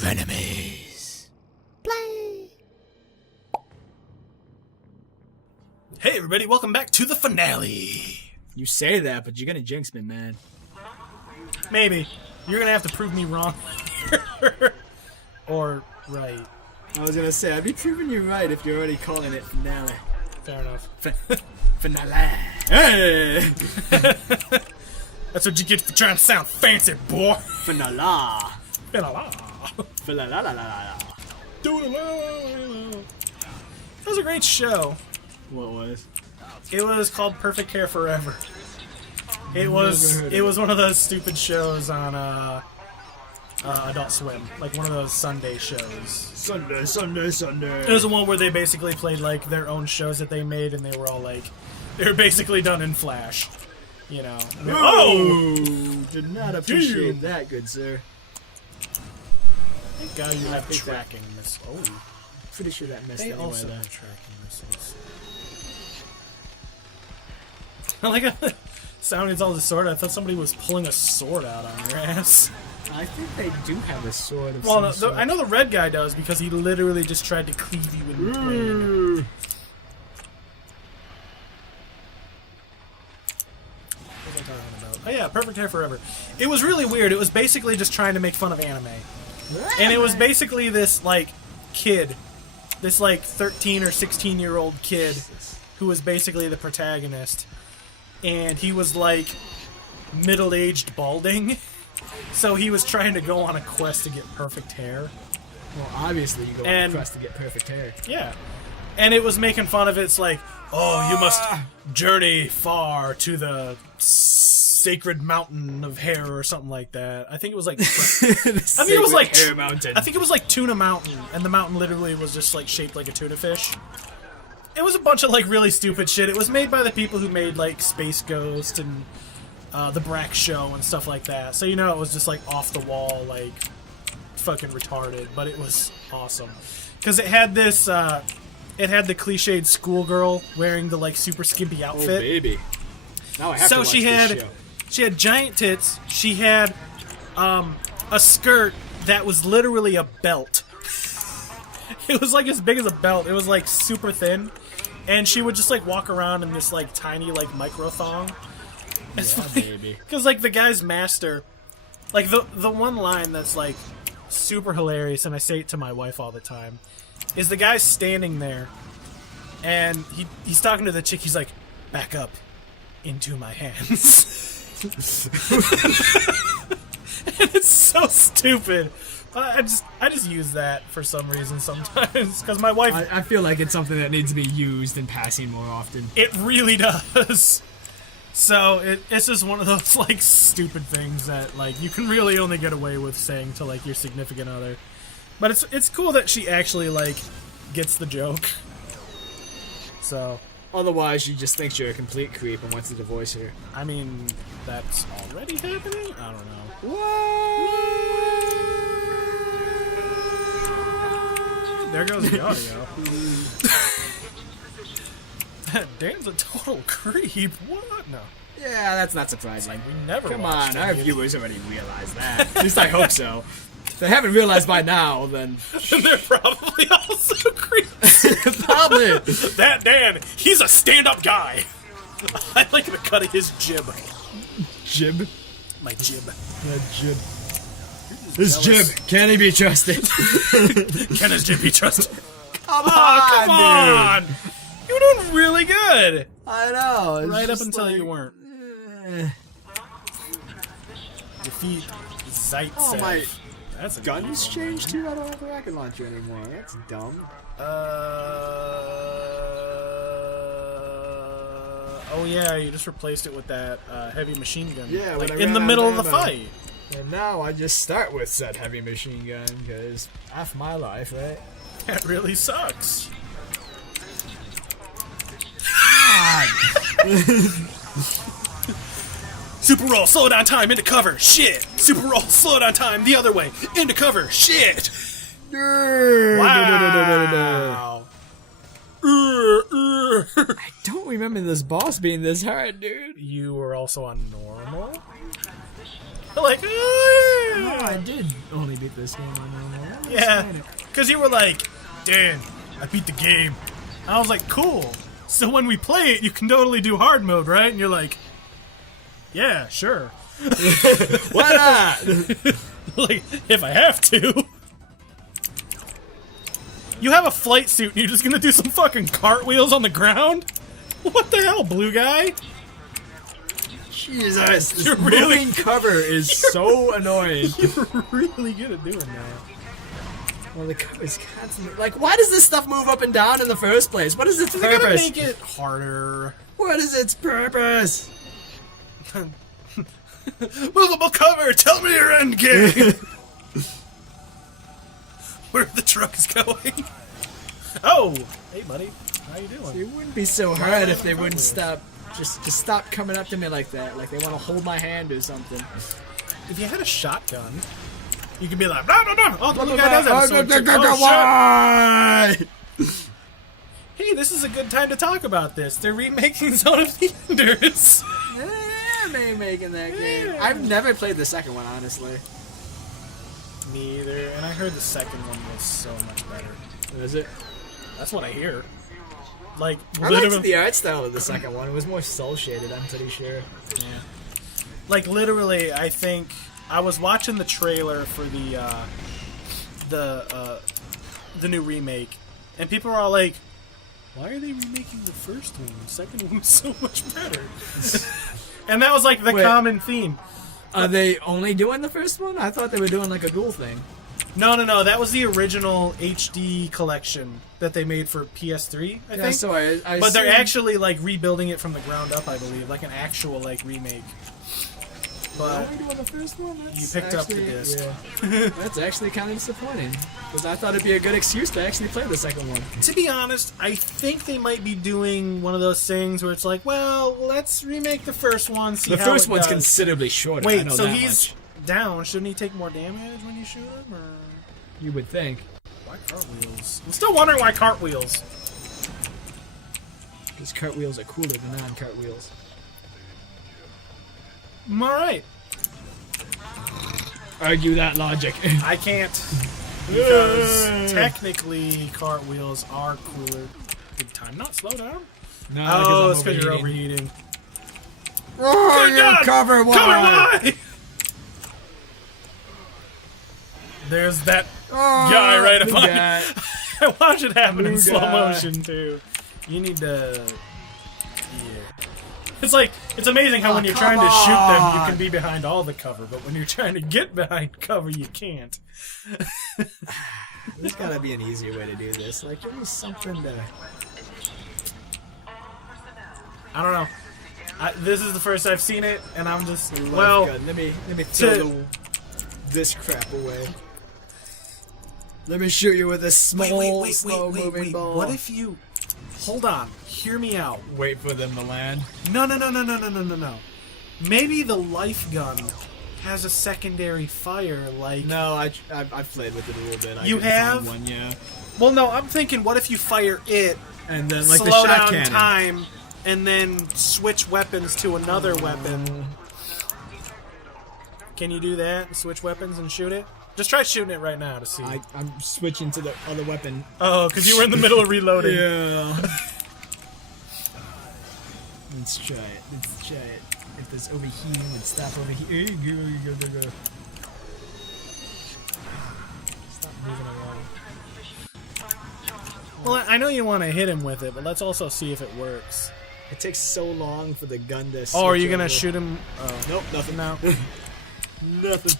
Frenemies. Play. Hey everybody, welcome back to the finale. You say that, but you're gonna jinx me, man. Maybe. You're gonna have to prove me wrong. Or right. I was gonna say, I'd be proving you right if you're already calling it finale. Fair enough. Finale. Hey! That's what you get for trying to sound fancy, boy. Finale. Finale. Finale. That was a great show. What was? It was called Perfect Hair Forever. It was one of those stupid shows on Adult Swim, like one of those Sunday shows. Sunday. It was the one where they basically played like their own shows that they made, and they were all like, they were basically done in Flash, you know. Oh! Did not appreciate that, good sir. Thank God you have tracking missiles. Oh, Pretty sure that missed they anyway, also though. have tracking missiles. I like how it sounded all the sword. I thought somebody was pulling a sword out on your ass. I think they do have a sword of Well, some no, sort. I know the red guy does because he literally just tried to cleave you in twain. What was I talking about? Oh yeah, Perfect Hair Forever. It was really weird. It was basically just trying to make fun of anime. And it was basically this, like, kid. This, like, 13 or 16-year-old kid who was basically the protagonist. And he was, like, middle-aged balding. So he was trying to go on a quest to get perfect hair. Well, obviously you go on a quest to get perfect hair. Yeah. And it was making fun of it. It's like, oh, you must journey far to the sacred mountain of hair or something like that. I think it was like... I think it was like... Hair mountain. I think it was like Tuna Mountain. And the mountain literally was just like shaped like a tuna fish. It was a bunch of like really stupid shit. It was made by the people who made like Space Ghost and the Brack Show and stuff like that. So you know it was just like off the wall, like fucking retarded. But it was awesome. Because it had this... it had the cliched schoolgirl wearing the like super skimpy outfit. Oh, baby. Now I have to watch this show. She had giant tits. She had a skirt that was literally a belt. It was like as big as a belt. It was like super thin, and she would just like walk around in this like tiny like micro thong. It's funny baby. because like the guy's master, like the one line that's like super hilarious, and I say it to my wife all the time, is the guy's standing there, and he's talking to the chick. He's like, "Back up into my hands." And it's so stupid. I just use that for some reason sometimes because my wife. I feel like it's something that needs to be used in passing more often. It really does. So it's just one of those like stupid things that like you can really only get away with saying to like your significant other. But it's cool that she actually like gets the joke. So. Otherwise, she just thinks you're a complete creep and wants to divorce her. I mean, that's already happening? I don't know. What? There goes the audio. Dan's a total creep. What? No. Yeah, that's not surprising. Like, we never Come watched on, our any of viewers already realize that. At least I hope so. If they haven't realized by now, then... And they're probably also creeps. Probably. That Dan, he's a stand-up guy. I like the cut of his jib. Jib? My jib. Jib. This Jib, can he be trusted? Can his jib be trusted? Come Come on! You were doing really good. I know. It's Right up just until like, you weren't. Defeat Zaitsev. Oh, my That's a guns changed too? I don't have a rocket launcher anymore. That's dumb. Oh yeah, you just replaced it with that heavy machine gun. Yeah, like when I in ran the out middle of of the ammo. fight. And now I just start with said heavy machine gun, because half my life, right? That really sucks. Super roll, slow down time, into cover, shit. Super roll, slow down time, the other way, into cover, shit. Wow. I don't remember this boss being this hard, dude. You were also on normal? Like, No, I did only beat this game on normal. Yeah, because you were like, Dan, I beat the game. I was like, cool. So when we play it, you can totally do hard mode, right? And you're like, yeah, sure. Why not? Like, if I have to. You have a flight suit and you're just gonna do some fucking cartwheels on the ground? What the hell, blue guy? Jesus, this You're really- moving cover is so annoying. You're really good at doing that. Well, the cover's constantly like, why does this stuff move up and down in the first place? What is its They're gonna purpose? make it harder. What is its purpose? Movable cover, tell me your end game! Where the truck is going. Oh! Hey, buddy. How you doing? It wouldn't be so hard if they wouldn't stop. Just stop coming up to me like that. Like they want to hold my hand or something. If you had a shotgun, you could be like, no, no, no! Oh, the little guy does have a sword too. Oh, shit. Hey, this is a good time to talk about this. They're remaking Zone of the Enders. Yeah, they making that game. I've never played the second one, honestly. Me either. And I heard the second one was so much better. Is it? That's what I hear. Like, I literally. liked the art style of the second one. It was more soul shaded, I'm pretty sure. Yeah. Like, literally, I think I was watching the trailer for the new remake, and people were all like, "Why are they remaking the first one? The second one was so much better." And that was like the common theme. Are they only doing the first one? I thought they were doing like a dual thing. No, no, no. That was the original HD collection that they made for PS3, I think. So I But they're actually like rebuilding it from the ground up, I believe, like an actual like remake. But Are we doing the first one? you picked up the disc. Yeah. That's actually kind of disappointing because I thought it'd be a good excuse to actually play the second one. To be honest, I think they might be doing one of those things where it's like, well, let's remake the first one, see The how first it one's does. considerably shorter. I Wait, know so that he's much. down. Shouldn't he take more damage when you shoot him? Or You would think. why cartwheels? I'm still wondering why cartwheels. Because cartwheels are cooler than non-cartwheels. All right. Argue that logic. I can't. Because technically, cartwheels are cooler. Did time not slow down? No, Oh, it's because you're overheating. Oh, Good God! cover one. Cover why? There's that guy right the behind. guy. I watch it happen in Blue slow guy. motion too. You need to. Yeah. It's like it's amazing how when you're trying to shoot them, you can be behind all the cover, but when you're trying to get behind cover, you can't. There's gotta be an easier way to do this. Like, give me something to. I don't know. This is the first I've seen it, and I'm just Well, well. let me throw this crap away. Let me shoot you with a small, slow-moving ball. What if you? Hold on. Hear me out. Wait for them to land? No. Maybe the life gun has a secondary fire, like... No, I've played with it a little bit. I You couldn't have? find one, yeah. Well, no, I'm thinking, what if you fire it, And then like slow the shot down cannon. time, and then switch weapons to another weapon? Can you do that? Switch weapons and shoot it? Just try shooting it right now to see. I'm switching to the other weapon. Oh, because you were in the middle of reloading. Yeah. Let's try it. If there's overheating, let's stop overheating. Go. Stop moving around. Well, I know you want to hit him with it, but let's also see if it works. It takes so long for the gun to. Oh, are you switch gonna over. shoot him? Oh. Nope, nothing. No. Nothing.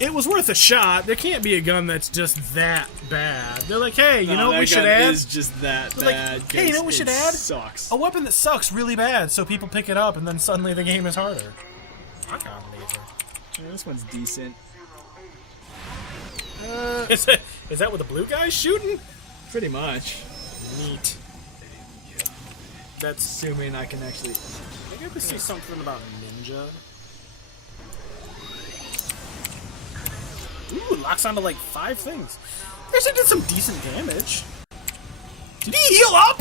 It was worth a shot. There can't be a gun that's just that bad. They're like, hey, you know what we should gun add? is just that They're like, bad. hey, you know what we should add? Sucks. A weapon that sucks really bad, so people pick it up, and then suddenly the game is harder. I got a laser. Yeah, this one's decent. Is that what the blue guy's shooting? Pretty much. Neat. That's. Assuming I can actually. I get to see something about ninja. Ooh, it locks onto like 5 things. There's did some decent damage. Did he heal up?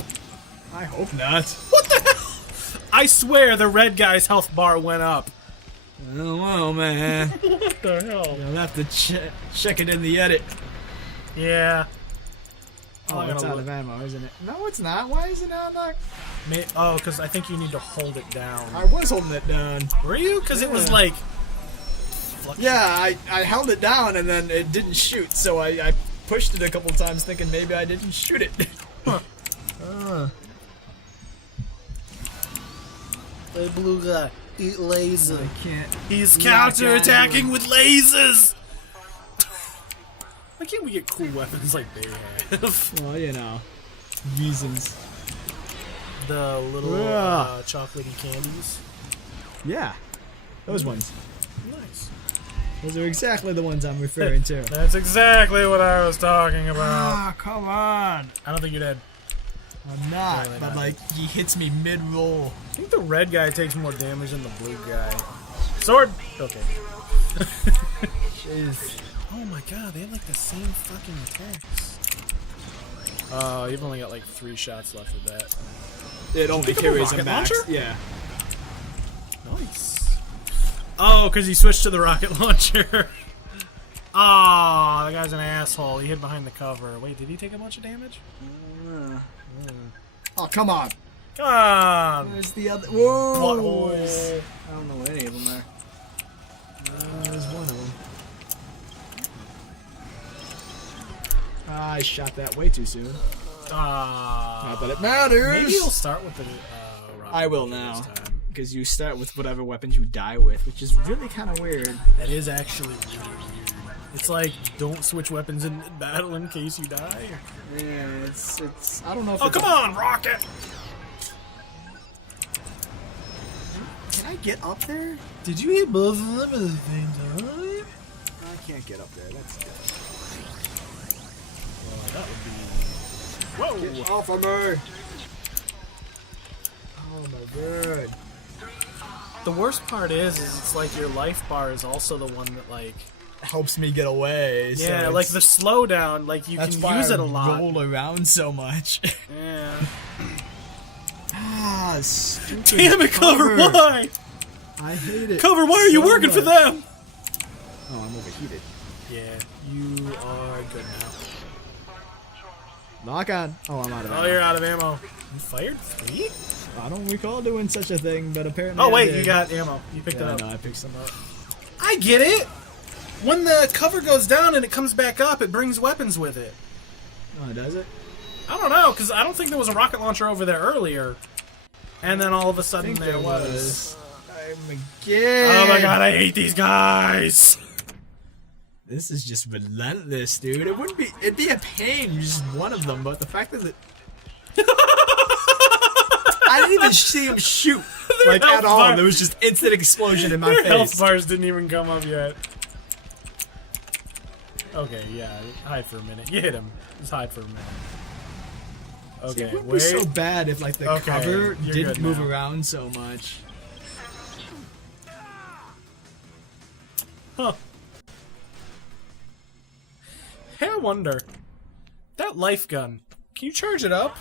I hope not. What the hell? I swear the red guy's health bar went up. I don't know, man. What the hell? You'll have to check it in the edit. Yeah. Oh, I'm it's gonna out look. of ammo, isn't it? No, it's not. Why is it not locked? Oh, because I think you need to hold it down. I was holding it down. Were you? Because it was Yeah. like... Yeah, I held it down and then it didn't shoot, so I pushed it a couple times thinking maybe I didn't shoot it. Huh. Hey, blue guy, eat laser. I can't. He's Knock counterattacking with lasers! Why can't we get cool weapons like they have? Well, you know, reasons. The little chocolatey candies. Yeah, those ones. Nice. Those are exactly the ones I'm referring to. That's exactly what I was talking about. Ah, come on. I don't think you're dead. I'm not, Really but not. like, he hits me mid-roll. I think the red guy takes more damage than the blue guy. Sword! Okay. Jeez. Oh my god, they have like the same fucking attacks. Oh, you've only got like 3 shots left with that. It only pick up a carries a rocket max. launcher? Yeah. Nice. Oh, because he switched to the rocket launcher. Ah, the guy's an asshole. He hid behind the cover. Wait, did he take a bunch of damage? Oh, come on. Come on! There's the other. Whoa. Buttholes. I don't know what any of them are. There's one of them. I shot that way too soon. Ah. Not that it matters. Maybe you'll start with the rocket I will launcher now. this time. Because you start with whatever weapons you die with, which is really kind of weird. That is actually really weird. It's like, don't switch weapons in battle in case you die. Yeah, it's. I don't know if. Oh, it's come on, rocket! Can I get up there? Did you hit both of them at the same time? I can't get up there. That's good. Well, that would be... Whoa! Get off of me! Oh my god. The worst part is it's like your life bar is also the one that, like... Helps me get away. So Yeah, like the slowdown, like you that's can why use I it a lot. roll around so much. Yeah. Ah, stupid. Damn it, Cover, why? I hate it. Cover, why are you so working for much. them? Oh, I'm overheated. Yeah, you are good now. Lock on. Oh, I'm out of Oh, ammo. you're out of ammo. You fired 3? I don't recall doing such a thing, but apparently. Oh, I wait, did. you got ammo. You picked it Yeah, up. no, I picked some up. I get it! When the cover goes down and it comes back up, it brings weapons with it. Oh, does it? I don't know, because I don't think there was a rocket launcher over there earlier. And then all of a sudden there was. I'm again. Oh my god, I hate these guys! This is just relentless, dude. It wouldn't be. It'd be a pain, just one of them, but the fact that I didn't even see him shoot like health at all. bar- There was just instant explosion in my Their health face. bars didn't even come up yet. Okay, yeah, hide for a minute. You hit him. Just hide for a minute. Okay, It would be wait. so bad if like the Okay, cover you're didn't good move now. around so much. Huh. Hey, I wonder. That life gun, can you charge it up?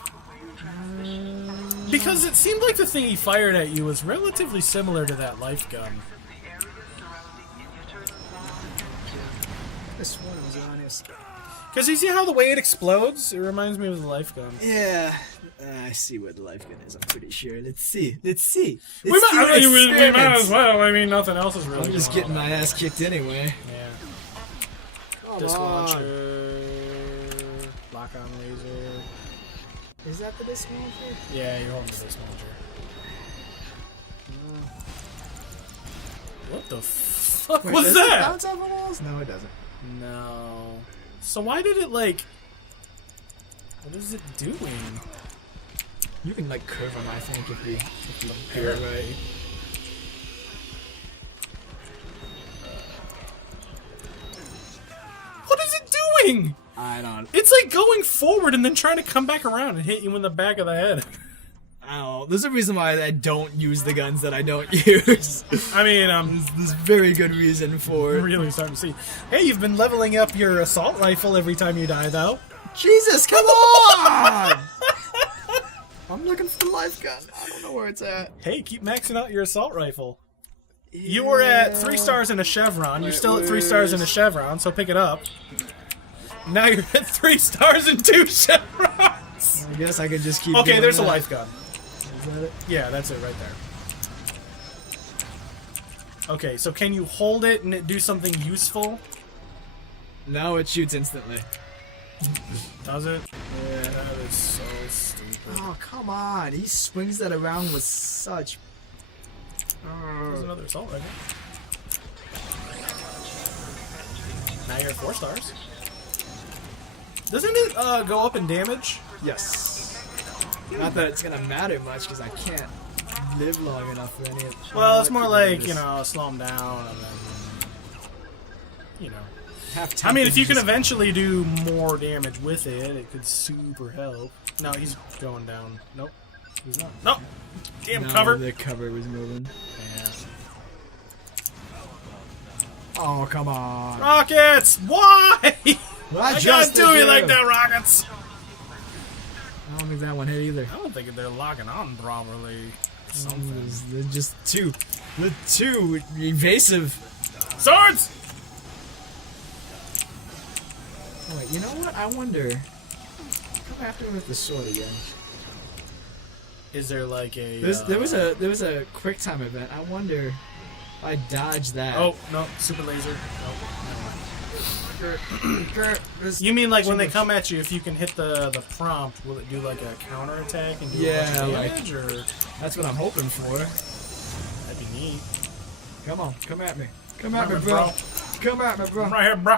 Because it seemed like the thing he fired at you was relatively similar to that life gun. This one was honest. Because you see how the way it explodes? It reminds me of the life gun. Yeah, I see what the life gun is. I'm pretty sure. Let's see. Let's see. We Let's see might, what I mean, we might experiments. as well. I mean, nothing else is really I'm just going getting on. my ass kicked anyway. Yeah. Come Disc on. launcher. Lock on laser. Is that the disc launcher? Yeah, you're holding the disc launcher. What the fuck Wait, was does that? it bounce off of walls? No, it doesn't. No. So why did it like... What is it doing? You can like curve them, I think, if you do it right. What is it doing? I don't. It's like going forward and then trying to come back around and hit you in the back of the head. I don't know. There's a reason why I don't use the guns that I don't use. I mean, There's very good reason for it. really starting to see. Hey, you've been leveling up your assault rifle every time you die, though. Jesus, come on! I'm looking for the life gun. I don't know where it's at. Hey, keep maxing out your assault rifle. You were at 3 stars and a chevron. You're still at 3 stars and a chevron, so pick it up. Now you're at 3 stars and 2 chevrons. I guess I could just keep. Okay, doing there's that. a life gun. Is that it? Yeah, that's it right there. Okay, so can you hold it and it do something useful? No, it shoots instantly. Does it? Yeah. That is so stupid. Oh, come on. He swings that around with such. There's another assault rifle. Now you're at 4 stars. Doesn't it go up in damage? Yes. Not that it's gonna matter much because I can't live long enough for any of. Well, it's more like, you know, slow them down and then, you know. I mean, if you can eventually do more damage with it, it could super help. No, he's going down. Nope. He's not. Nope. Damn cover. The cover was moving. Yeah. Oh, come on. Rockets! Why? Well, I can't do you like that, Rockets! I don't think that one hit either. I don't think they're locking on properly. Something. They're just too evasive. Swords! Oh, wait, you know what? I wonder. Come after him with the sword again. Is there like a... There was a quick time event. I wonder if I dodge that. Oh, no. Super laser. Nope. You You mean like when they come at you, if you can hit the prompt, will it do like a counter attack and do a bunch of damage, or that's what I'm hoping for. that'd be neat. Come on, come at me. Come at me, bro. Come at me, bro. I'm right here, bro.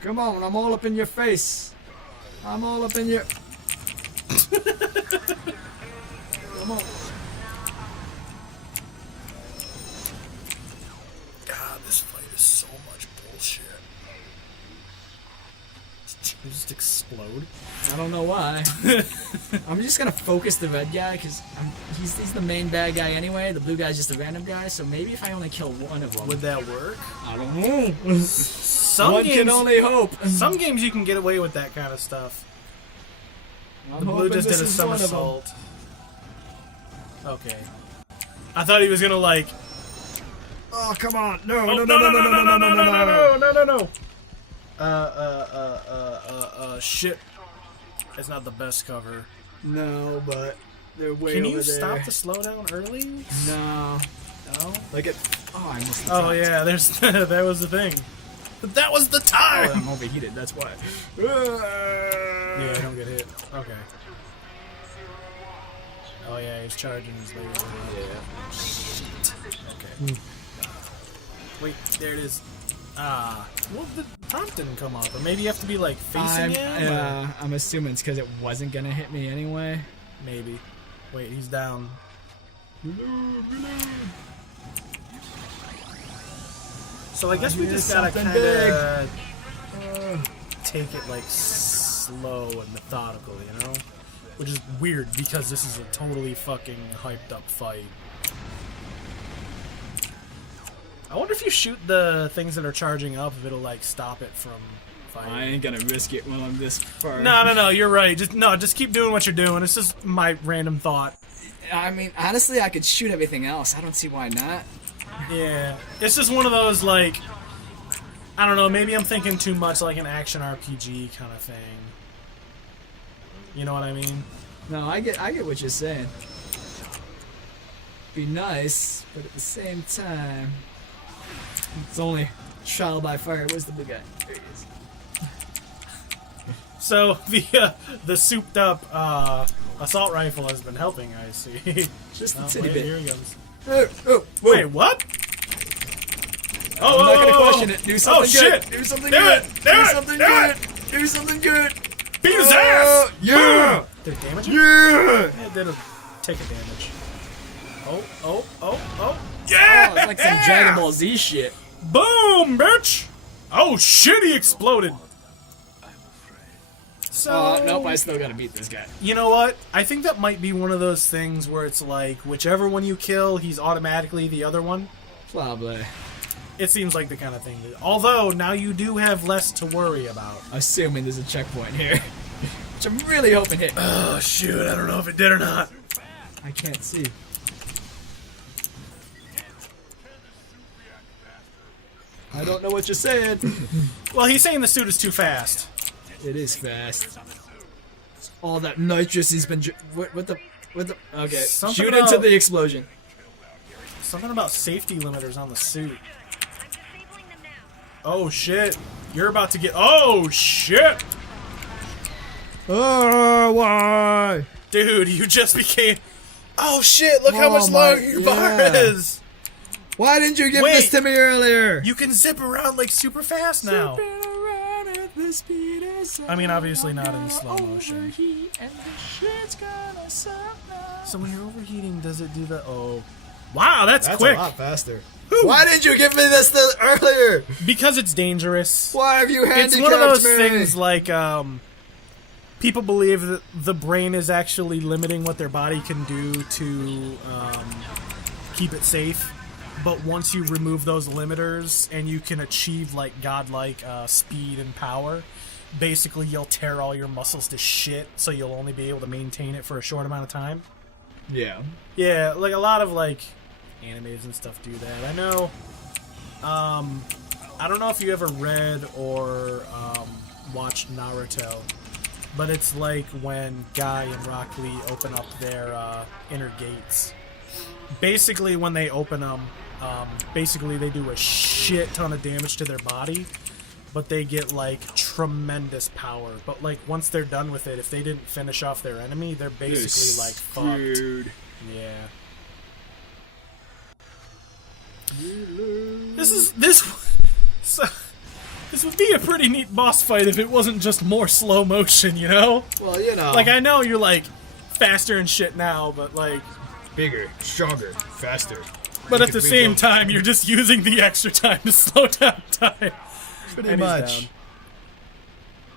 Come on, I'm all up in your face. I'm all up in your. Come on. God, this fight is so much bullshit. You just explode. I don't know why. I'm just gonna focus the red guy because he's the main bad guy anyway. The blue guy's just a random guy. So maybe if I only kill one of them, Would that work? I don't know. Some One games, can only hope. Some games you can get away with that kind of stuff. I'm The blue hoping just this did a is one of them. somersault. Okay. I thought he was gonna like. Oh come on! No! Oh, No! No! No! No! No! No! No! No! no, no. Shit. It's not the best cover. No, but they're way Can over you there. stop the slowdown early? No. No. Like it. Oh, I missed the Oh top. yeah, there's that was the thing. But that was the Oh, time. I'm overheated. That's why. Yeah, don't get hit. Okay. Oh yeah, he's charging his laser. Yeah. Shit. Okay. Wait, there it is. Well, the prompt didn't come up, or maybe you have to be like facing him. or- I'm assuming it's because it wasn't gonna hit me anyway. Maybe. Wait, he's down. So I guess we here's just gotta something kind of take it like slow and methodical, you know? Which is weird because this is a totally fucking hyped up fight. I wonder if you shoot the things that are charging up, if it'll like stop it from fighting. I ain't gonna risk it when I'm this far. No, you're right. Just keep doing what you're doing. It's just my random thought. I mean, honestly, I could shoot everything else. I don't see why not. Yeah, it's just one of those like, I don't know. Maybe I'm thinking too much like an action RPG kind of thing. You know what I mean? No, I get what you're saying. Be nice, but at the same time, it's only trial by fire. Where's the big guy? There he is. So the souped up assault rifle has been helping. I see. Just a Oh, titty wait, bit. here he goes. Oh, whoa. Wait, what? I'm not gonna question it. Do something shit. good. Do something Do good. it. Do Do it. something Do good. it. Do something good. Beat his ass! Yeah. Did it damage him? Yeah. It did a ticket damage. Oh. Yeah. Yeah! Oh, it's like some Dragon Ball Z shit. Boom, bitch! Oh shit, he exploded. So, Nope, I still gotta beat this guy. you know what? I think that might be one of those things where it's like, whichever one you kill, he's automatically the other one. Probably. It seems like the kind of thing. Although, now you do have less to worry about. Assuming there's a checkpoint here. Which I'm really hoping hit. Oh, shoot, I don't know if it did or not. I can't see. I don't know what you're saying. Well, he's saying the suit is too fast. It is fast. All that nitrous has been. What the? Okay, Something shoot about- into the explosion. Something about safety limiters on the suit. Oh shit! You're about to get. Oh shit! Oh, why? Dude, you just became. Oh shit! Look how Oh much my- longer your bar yeah. is. Why didn't you give Wait. this to me earlier? You can zip around like super fast now. I mean, obviously not in slow motion. So when you're overheating, does it do that? Oh, wow, that's quick. a lot faster. Why didn't you give me this earlier? Because it's dangerous. Why have you handicapped It's one of those me? things like people believe that the brain is actually limiting what their body can do to keep it safe. But once you remove those limiters and you can achieve like godlike speed and power, basically you'll tear all your muscles to shit, so you'll only be able to maintain it for a short amount of time. Yeah. Yeah, like a lot of like animes and stuff do that. I know. I don't know if you ever read or watched Naruto, but it's like when Guy and Rock Lee open up their inner gates. Basically, when they open them, basically they do a shit ton of damage to their body, but they get like tremendous power. But like once they're done with it, if they didn't finish off their enemy, they're basically like fucked. Yeah. This would be a pretty neat boss fight if it wasn't just more slow motion, you know? Well, you know. Like I know you're like faster and shit now, but like bigger, stronger, faster. but at the same time you're just using the extra time to slow down time. Pretty And he's much. down.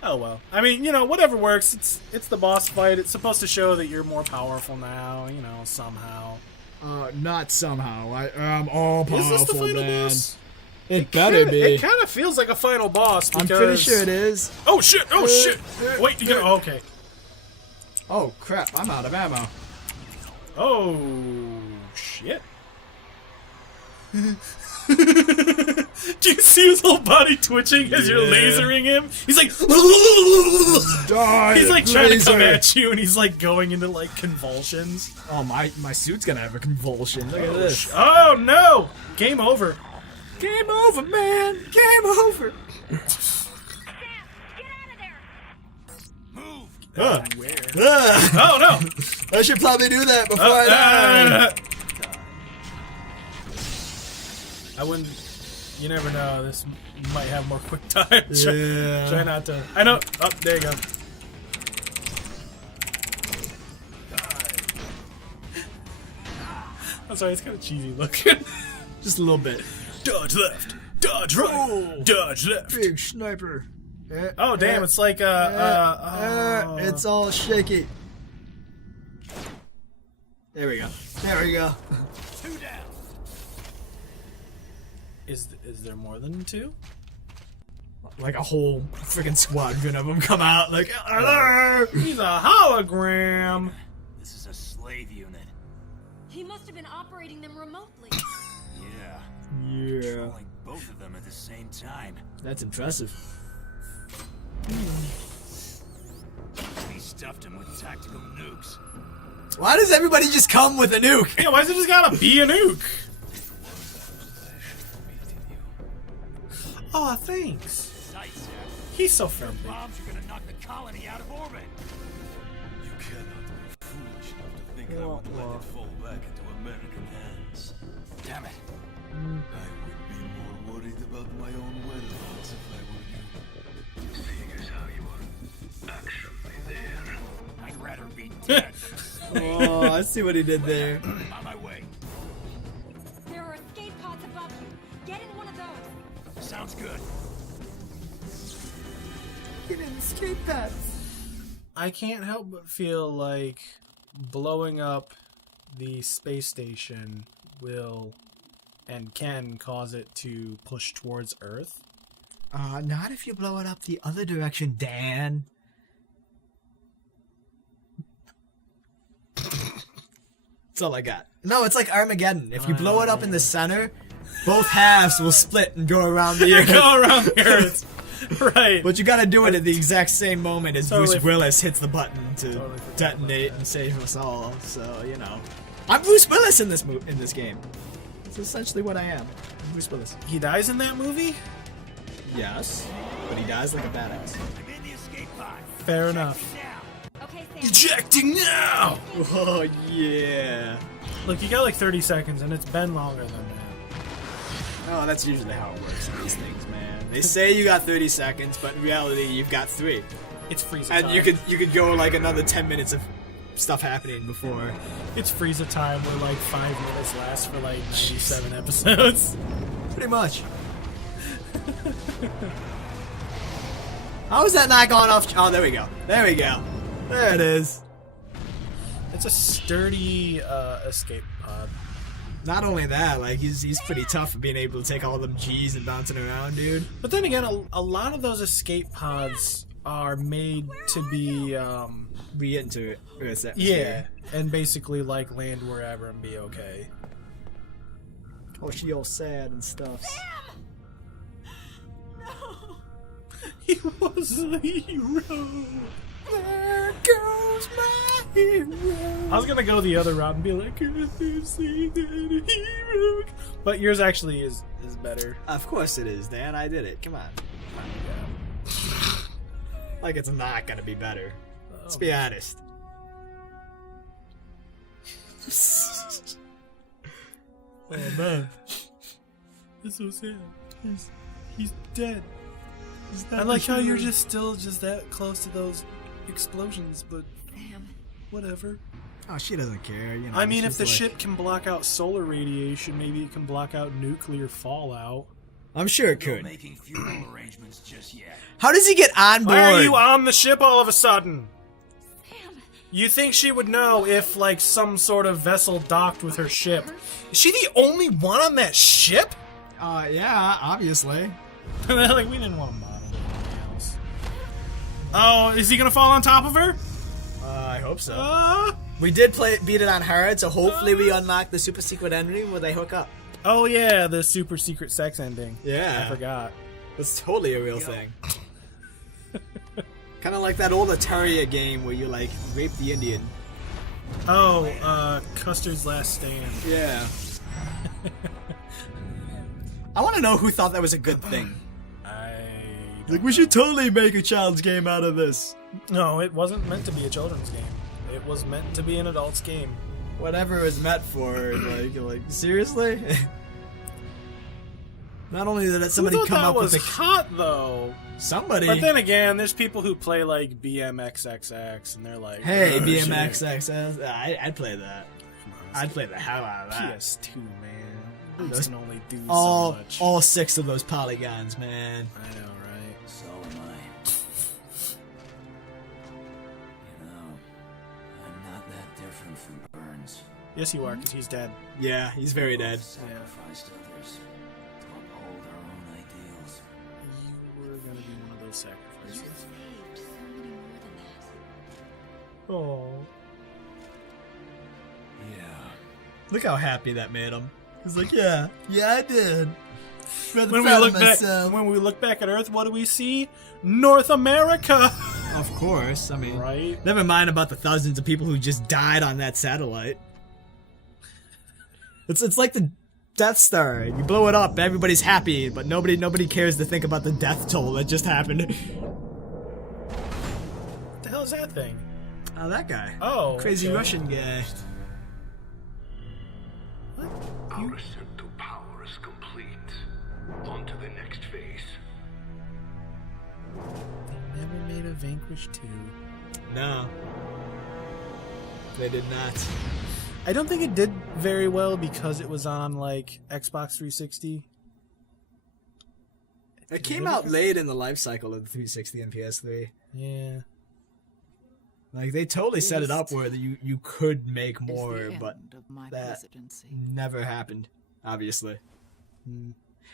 Oh well. I mean, you know, whatever works. It's the boss fight. It's supposed to show that you're more powerful now, you know, somehow. Not somehow. I'm all powerful, Is this the final man. boss? It better be. It kind of feels like a final boss because I'm pretty sure it is. Oh shit! Oh shit! Wait, you gotta. Oh, okay. Oh crap! I'm out of ammo. Oh shit! Do you see his whole body twitching as you're Yeah. lasering him? He's like, Die, he's like trying to come laser. at you, and he's like going into like convulsions. Oh my suit's gonna have a convulsion. Look at this. Oh no! Game over. Game over, man. Game over. Oh no! I should probably do that before I die. I wouldn't. You never know. This might have more quick time. Yeah. Try not to. I know. Oh, there you go. I'm sorry. It's kind of cheesy looking. Just a little bit. Dodge left. Dodge right. Oh. Dodge left. Big sniper. Oh damn! It's like It's all shaky. There we go. There we go. Is there more than two? Like a whole freaking squadron of them come out like. He's a hologram. This is a slave unit. He must have been operating them remotely. Yeah. Yeah. Controlling both of them at the same time. That's impressive. He stuffed him with tactical nukes. Why does everybody just come with a nuke? Yeah, why's it just gotta be a nuke? Oh, thanks. Sights, He's so friendly. bombs are gonna knock the colony out of orbit. You cannot be foolish enough to think I would let it fall back into American hands. Damn it. I would be more worried about my own whereabouts if I were you. Seeing as how you are actually there. I'd rather be dead. Oh, I see what he did there. On my way. There are escape pods above you. Get in one of those. Sounds good. Get in escape pads. I can't help but feel like blowing up the space station will and can cause it to push towards Earth. Not if you blow it up the other direction, Dan. That's all I got. No, it's like Armageddon. If you blow it up in the center, both halves will split and go around the earth. Go around the earth. Right. But you gotta do it at the exact same moment as Totally Bruce Willis hits the button to Totally forgot detonate and save us all. So, you know. I'm Bruce Willis in this game. That's essentially what I am. I'm Bruce Willis. He dies in that movie? Yes, but he dies like a badass. I'm in the escape pod. Fair enough. Now. Okay, Sam. Ejecting now! Oh, yeah. Look, you got like 30 seconds, and it's been longer than that. Oh, that's usually how it works in these things, man. They say you got 30 seconds, but in reality, you've got 3. It's Frieza And time. you could go like another 10 minutes of stuff happening before. It's Frieza time where like 5 minutes lasts for like 97 episodes. Pretty much. How is that not going off? Oh, there we go. There we go. There it is. It's a sturdy escape pod. Not only that, like he's pretty tough at being able to take all them G's and bouncing around, dude. But then again, a lot of those escape pods are made to be, We get into it. yeah, and basically like land wherever and be okay. Oh, she all sad and stuff. He was a hero. There goes my hero. I was gonna go the other route and be like, hero. But yours actually is better. Of course it is, Dan. I did it. Come on. Like it's not gonna be better. Let's be honest. Oh man, it's so sad. He's dead. I like how you're just still just that close to those explosions, but whatever. Oh, she doesn't care. You know. I mean, if she's the like- ship can block out solar radiation, maybe it can block out nuclear fallout. I'm sure it Not could. making funeral arrangements just yet. How does he get on board? Why are you on the ship all of a sudden? You think she would know if, like, some sort of vessel docked with her ship? Is she the only one on that ship? Yeah, obviously. Like, we didn't want to model anything else. Oh, is he gonna fall on top of her? I hope so. We did beat it on hard, so hopefully we unlock the super secret ending where they hook up. Oh yeah, the super secret sex ending. Yeah. I forgot. That's totally a real thing. Kind of like that old Atari game where you like rape the Indian. Oh, Custer's Last Stand. Yeah. I want to know who thought that was a good thing. Like, we should totally make a child's game out of this. No, it wasn't meant to be a children's game. It was meant to be an adult's game. Whatever it was meant for, like seriously? Not only did somebody Who thought come that up was with a hot though. somebody. But then again, there's people who play like BMXXX, and they're like, Hey, "Oh, BMXXS. I'd play that. shit." I'd play the hell out of that. PS2, man. Those Those- can only do All, so much. all 6 of those polygons, man. I know, right? So am I. You know, I'm not that different from Burns. Yes, you are, because he's dead. Yeah, he's very dead. Sacrificed others to uphold our own ideals. You were gonna be one of those sacrifices. Saved so many more than that. Oh. Yeah. Look how happy that made him. He's like, yeah, I did. When we look back at Earth, what do we see? North America. Of course, I mean, Right? never mind about the thousands of people who just died on that satellite. It's like the Death Star. You blow it up, everybody's happy, but nobody cares to think about the death toll that just happened. What the hell is that thing? Oh, that guy. Oh, Crazy okay. Russian guy. Our ascent to power is complete. On to the next phase. They never made a Vanquish 2. No. They did not. I don't think it did very well because it was on, like, Xbox 360. It came out late in the life cycle of the 360 and PS3. Yeah. Like, they totally set it up where you could make Is more, the but end of my that presidency. never happened, obviously.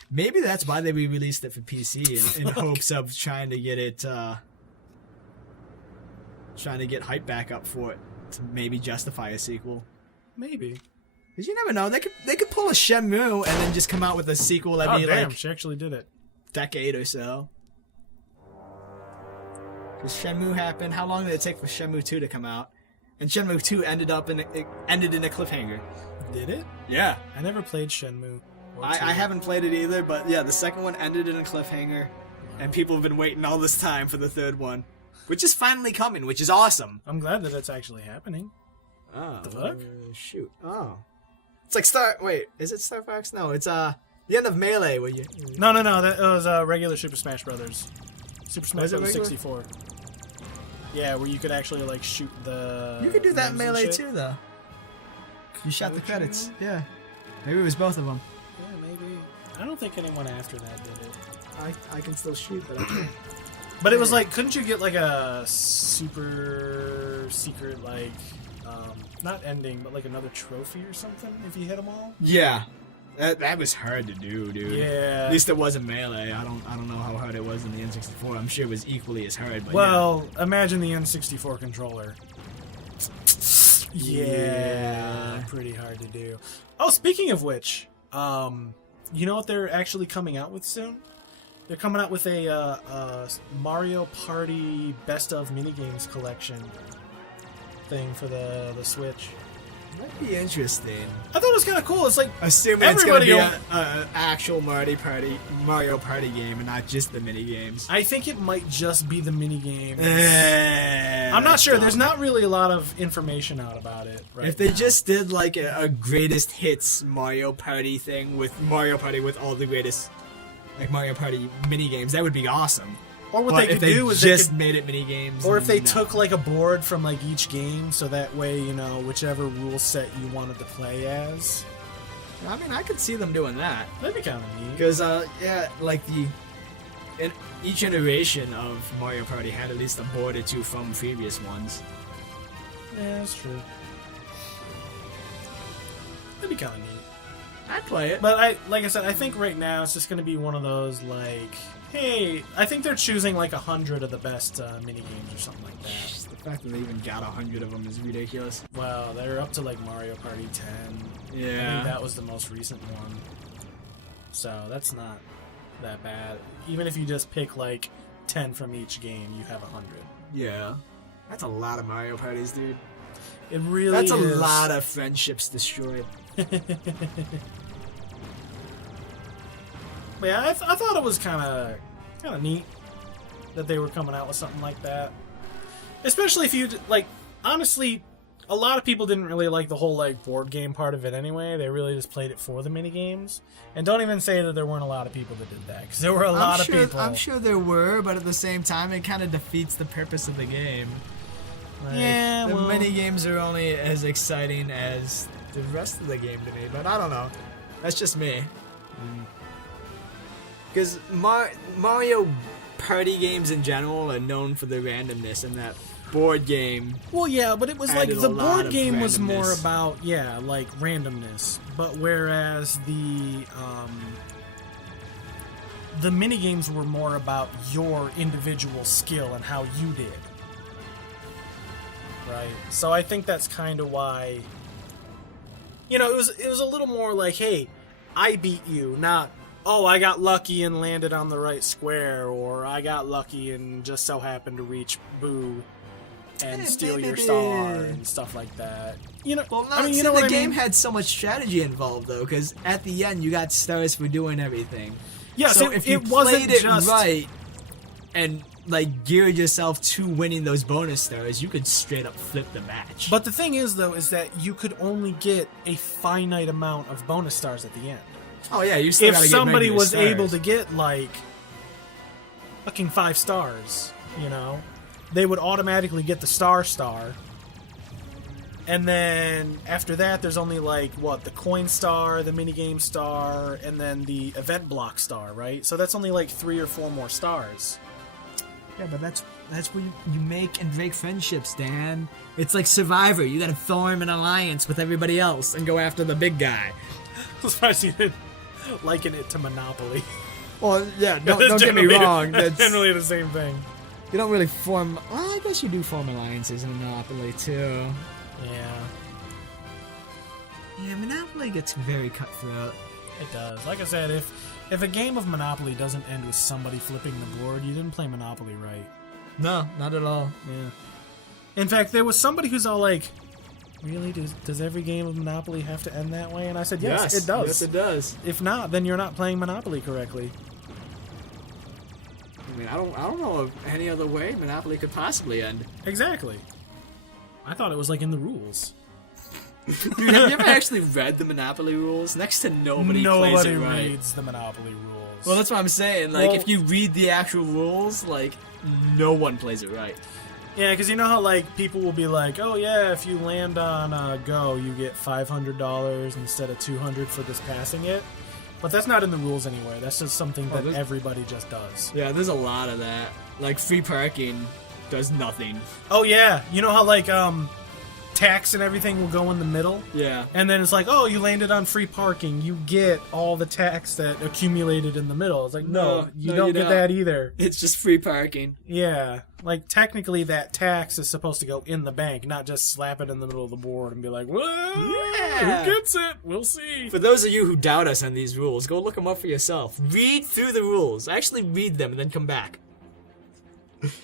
Maybe that's why they re-released it for PC in hopes of trying to get it, trying to get hype back up for it to maybe justify a sequel. Maybe. Because you never know, they could pull pull a Shenmue and then just come out with a sequel that'd Oh be damn, like she actually did it. decade or so. Because Shenmue happened. How long did it take for Shenmue 2 to come out? And Shenmue 2 ended in a cliffhanger. Did it? Yeah. I never played Shenmue. or I 2. haven't played it either, but yeah, the second one ended in a cliffhanger, and people have been waiting all this time for the third one, which is finally coming, which is awesome. I'm glad that it's actually happening. Oh, The fuck? shoot. Oh. It's like wait, is it Star Fox? No, it's the end of Melee where you... No, that was regular Super Smash Brothers. Super Smash Was it Brothers regular? 64. Yeah, where you could actually like shoot the. You could do that in moves and Melee shit. too, though. You shot the Could you? credits. Yeah. Maybe it was both of them. Yeah, maybe. I don't think anyone after that did it. I can still shoot, but I can't. But it was like, couldn't you get like a super secret, like, not ending, but like another trophy or something if you hit them all? Yeah. That was hard to do, dude. Yeah. At least it wasn't Melee. I don't know how hard it was in the N64. I'm sure it was equally as hard. But Well, imagine the N64 controller. Yeah. Pretty hard to do. Oh, speaking of which, you know what they're actually coming out with soon? They're coming out with a Mario Party Best of Minigames collection thing for the Switch. Might be interesting. I thought it was kind of cool. It's like Assuming it's gonna be Everybody an actual Mario Party game and not just the mini games. I think it might just be the minigames. I'm not sure. There's not really a lot of information out about it. Right If they now. just did like a greatest hits Mario Party thing with Mario Party with all the greatest like Mario Party mini games, that would be awesome. or what But they could if they do is just they could, made it mini games, or if they no. took like a board from like each game, so that way you know whichever rule set you wanted to play as. I mean, I could see them doing that That'd be kind of neat. because yeah, like each iteration of Mario Party had at least a board or two from previous ones. Yeah, that's true. That'd be kind of neat. I'd play it. But like I said, I think right now it's just going to be one of those like, hey, I think they're choosing like 100 of the best mini games or something like that. The fact that they even got 100 of them is ridiculous. Well, they're up to like Mario Party 10. I Yeah. think that was the most recent one. So that's not that bad. Even if you just pick like 10 from each game, you have 100. Yeah. That's a lot of Mario Parties, dude. It really That's a is. lot of friendships destroyed. But yeah, I thought it was kind of neat that they were coming out with something like that. Especially if you like, honestly, a lot of people didn't really like the whole like board game part of it anyway. They really just played it for the mini games. And don't even say that there weren't a lot of people that did that, because there were a lot of people. I'm sure there were, but at the same time, it kind of defeats the purpose of the game. Like, Yeah, the well- mini games are only as exciting as the rest of the game to me, but I don't know. That's just me. Because Mario Party games in general are known for the randomness, and that board game. Well, yeah, but it was like Added the a lot board of game was more randomness. about like randomness, but whereas the mini games were more about your individual skill and how you did. Right. So I think that's kind of why it was a little more like, hey, I beat you, not oh, I got lucky and landed on the right square, or I got lucky and just so happened to reach Boo and steal your star and stuff like that. Well, I mean, you know what the I game mean? had so much strategy involved, though, because at the end you got stars for doing everything. Yeah, so so if you it wasn't played it just right and like geared yourself to winning those bonus stars, you could straight up flip the match. But the thing is, though, is that you could only get a finite amount of bonus stars at the end. oh yeah, you still If gotta get somebody regular was stars. able to get like fucking 5 stars, they would automatically get the star, and then after that there's only like the coin star, the minigame star, and then the event block star, right? So that's only like 3 or 4 more stars. Yeah, but that's where you make and break friendships, Dan. It's like Survivor. You gotta form an alliance with everybody else and go after the big guy. I'm surprised you didn't liken it to Monopoly. Well, yeah, That's don't get me generally- wrong. That's That's, generally the same thing. you don't really form. Well, I guess you do form alliances in Monopoly too. Yeah. Yeah, Monopoly gets very cutthroat. It does. Like I said, if a game of Monopoly doesn't end with somebody flipping the board, you didn't play Monopoly right. No, not at all. Yeah. In fact, there was somebody who's all like, really? Does every game of Monopoly have to end that way? And I said, yes, it does. Yes, it does. If not, then you're not playing Monopoly correctly. I mean, I don't know of any other way Monopoly could possibly end. Exactly. I thought it was like in the rules. Dude, have you ever actually read the Monopoly rules? Next to nobody plays it right. reads the Monopoly rules. Well, that's what I'm saying. Like, Well- if you read the actual rules, like, no one plays it right. Yeah, because you know how, like, people will be like, oh, yeah, if you land on Go, you get $500 instead of $200 for just passing it. But that's not in the rules anyway. That's just something that there's- everybody just does. Yeah, there's a lot of that. Like, free parking does nothing. Oh, yeah. You know how, like, tax and everything will go in the middle? Yeah. And then it's like, oh, you landed on free parking. You get all the tax that accumulated in the middle. It's like, no, you don't get that either. It's just free parking. Yeah. Like, technically, that tax is supposed to go in the bank, not just slap it in the middle of the board and be like, well, Yeah. who gets it? We'll see. For those of you who doubt us on these rules, go look them up for yourself. Read through the rules. Actually read them and then come back.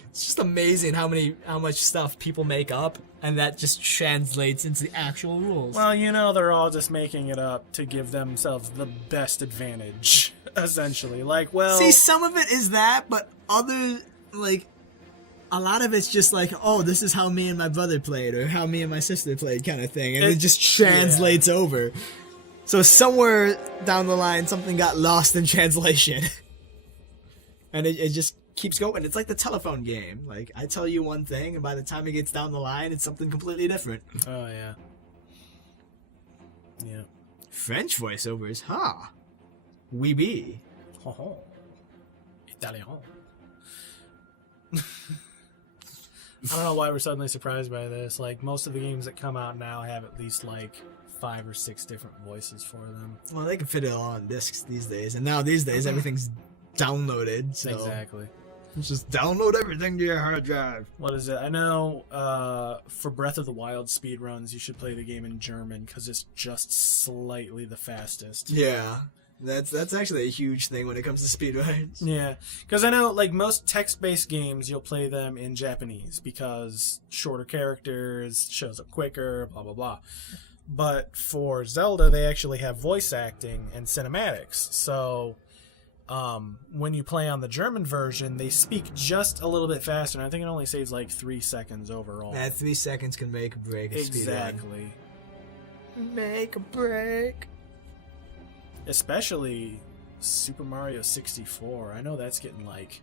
It's just amazing how much stuff people make up, and that just translates into the actual rules. Well, you know, they're all just making it up to give themselves the best advantage, essentially. Like, well... See, some of it is that, but other, like, a lot of it's just like, oh, this is how me and my brother played, or how me and my sister played, kind of thing, and it just translates over. So somewhere down the line, something got lost in translation. And it just keeps going. It's like the telephone game. Like, I tell you one thing, and by the time it gets down the line, it's something completely different. Oh, yeah. Yeah. French voiceovers, huh? Oui, oui. Ho ho. Italien. I don't know why we're suddenly surprised by this. Like, most of the games that come out now have at least, like, 5 or 6 different voices for them. Well, they can fit it all on discs these days, and now these days everything's downloaded. So Exactly. just download everything to your hard drive. What is it? I know for Breath of the Wild speedruns, you should play the game in German because it's just slightly the fastest. Yeah, that's actually a huge thing when it comes to speedruns. Yeah, because I know, like, most text-based games, you'll play them in Japanese because shorter characters, shows up quicker, blah, blah, blah. But for Zelda, they actually have voice acting and cinematics. So when you play on the German version, they speak just a little bit faster, and I think it only saves like 3 seconds overall. That 3 seconds can make or break a speedrun. Exactly. Make a break. Especially Super Mario 64. I know that's getting, like,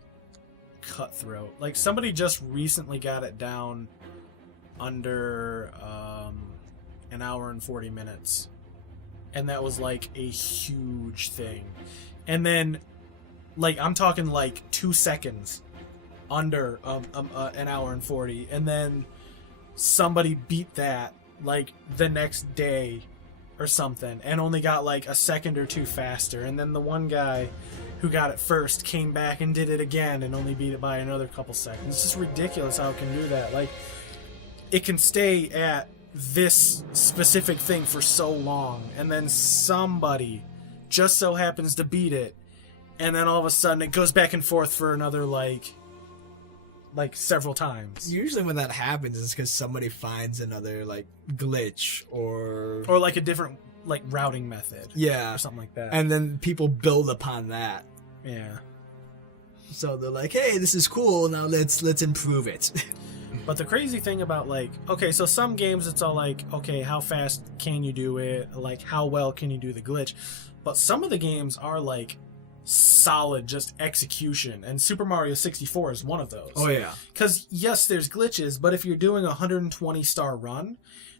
cutthroat. Like, somebody just recently got it down under an hour and 40 minutes. And that was, like, a huge thing. And then, like, I'm talking, like, 2 seconds under an hour and 40. And then somebody beat that, like, the next day or something, and only got like a second or 2 faster. And then the one guy who got it first came back and did it again and only beat it by another couple seconds. It's just ridiculous how it can do that. Like, it can stay at this specific thing for so long, and then somebody just so happens to beat it, and then all of a sudden it goes back and forth for another like several times. Usually when that happens, it's because somebody finds another, like, glitch or like a different, like, routing method. Yeah. Or something like that. And then people build upon that. Yeah. So they're like, hey, this is cool, now let's improve it. But the crazy thing about, like, okay, so some games it's all like, okay, how fast can you do it? Like, how well can you do the glitch? But some of the games are, like, solid just execution, and Super Mario 64 is one of those. Oh, yeah. Because, yes, there's glitches, but if you're doing a 120-star run,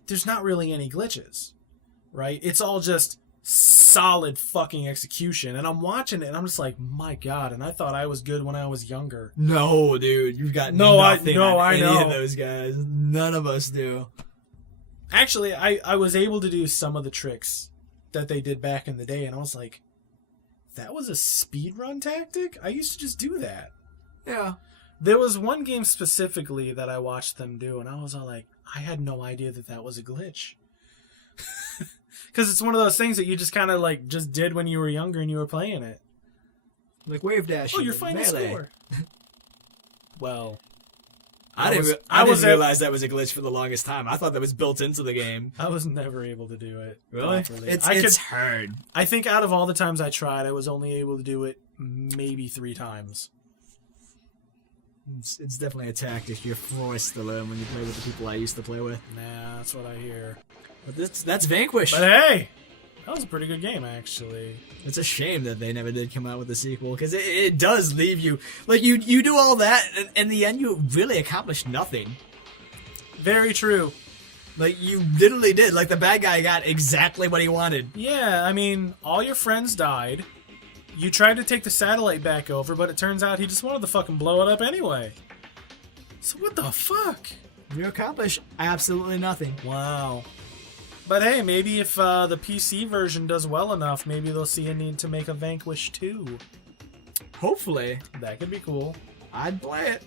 there's not really any glitches, right? It's all just solid fucking execution, and I'm watching it, and I'm just like, my God, and I thought I was good when I was younger. No, dude, you've got nothing on any of those guys. None of us do. Actually, I was able to do some of the tricks that they did back in the day, and I was like, that was a speedrun tactic? I used to just do that. Yeah. There was one game specifically that I watched them do, and I was all like, I had no idea that was a glitch. Because it's one of those things that you just kind of like just did when you were younger and you were playing it. Like wave dash. Oh, your final melee. score. Well, I didn't realize that was a glitch for the longest time. I thought that was built into the game. I was never able to do it. Really? Properly. It's hard. I think out of all the times I tried, I was only able to do it maybe 3 times. It's definitely a tactic you're forced to learn when you play with the people I used to play with. Nah, that's what I hear. But that's Vanquish. But hey, that was a pretty good game, actually. It's a shame that they never did come out with a sequel, because it does leave you... Like, you do all that, and in the end, you really accomplished nothing. Very true. Like, you literally did. Like, the bad guy got exactly what he wanted. Yeah, I mean, all your friends died. You tried to take the satellite back over, but it turns out he just wanted to fucking blow it up anyway. So what the fuck? You accomplished absolutely nothing. Wow. But hey, maybe if the PC version does well enough, maybe they'll see a need to make a Vanquish 2. Hopefully. That could be cool. I'd play it.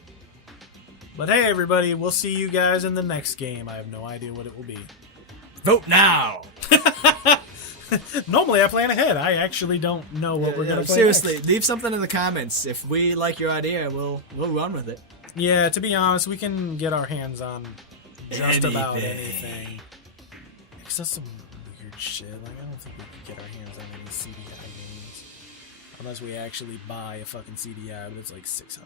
But hey, everybody, we'll see you guys in the next game. I have no idea what it will be. Vote now! Normally, I plan ahead. I actually don't know what we're going to play seriously, next. leave something in the comments. If we like your idea, we'll run with it. Yeah, to be honest, we can get our hands on just about anything. Except some weird shit. Like, I don't think we can get our hands on any CDI games. Unless we actually buy a fucking CDI, but it's like $600.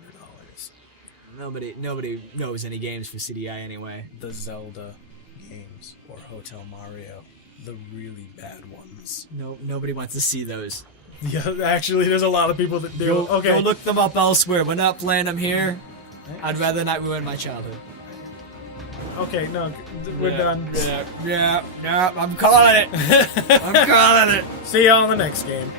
Nobody knows any games for CDI anyway. The Zelda games or Hotel Mario. The really bad ones. No, nobody wants to see those. Yeah, actually, there's a lot of people that do. Go look them up elsewhere. We're not playing them here. I'd rather not ruin my childhood. Okay, no, we're done. Yeah, I'm calling it. I'm calling it. See y'all in the next game.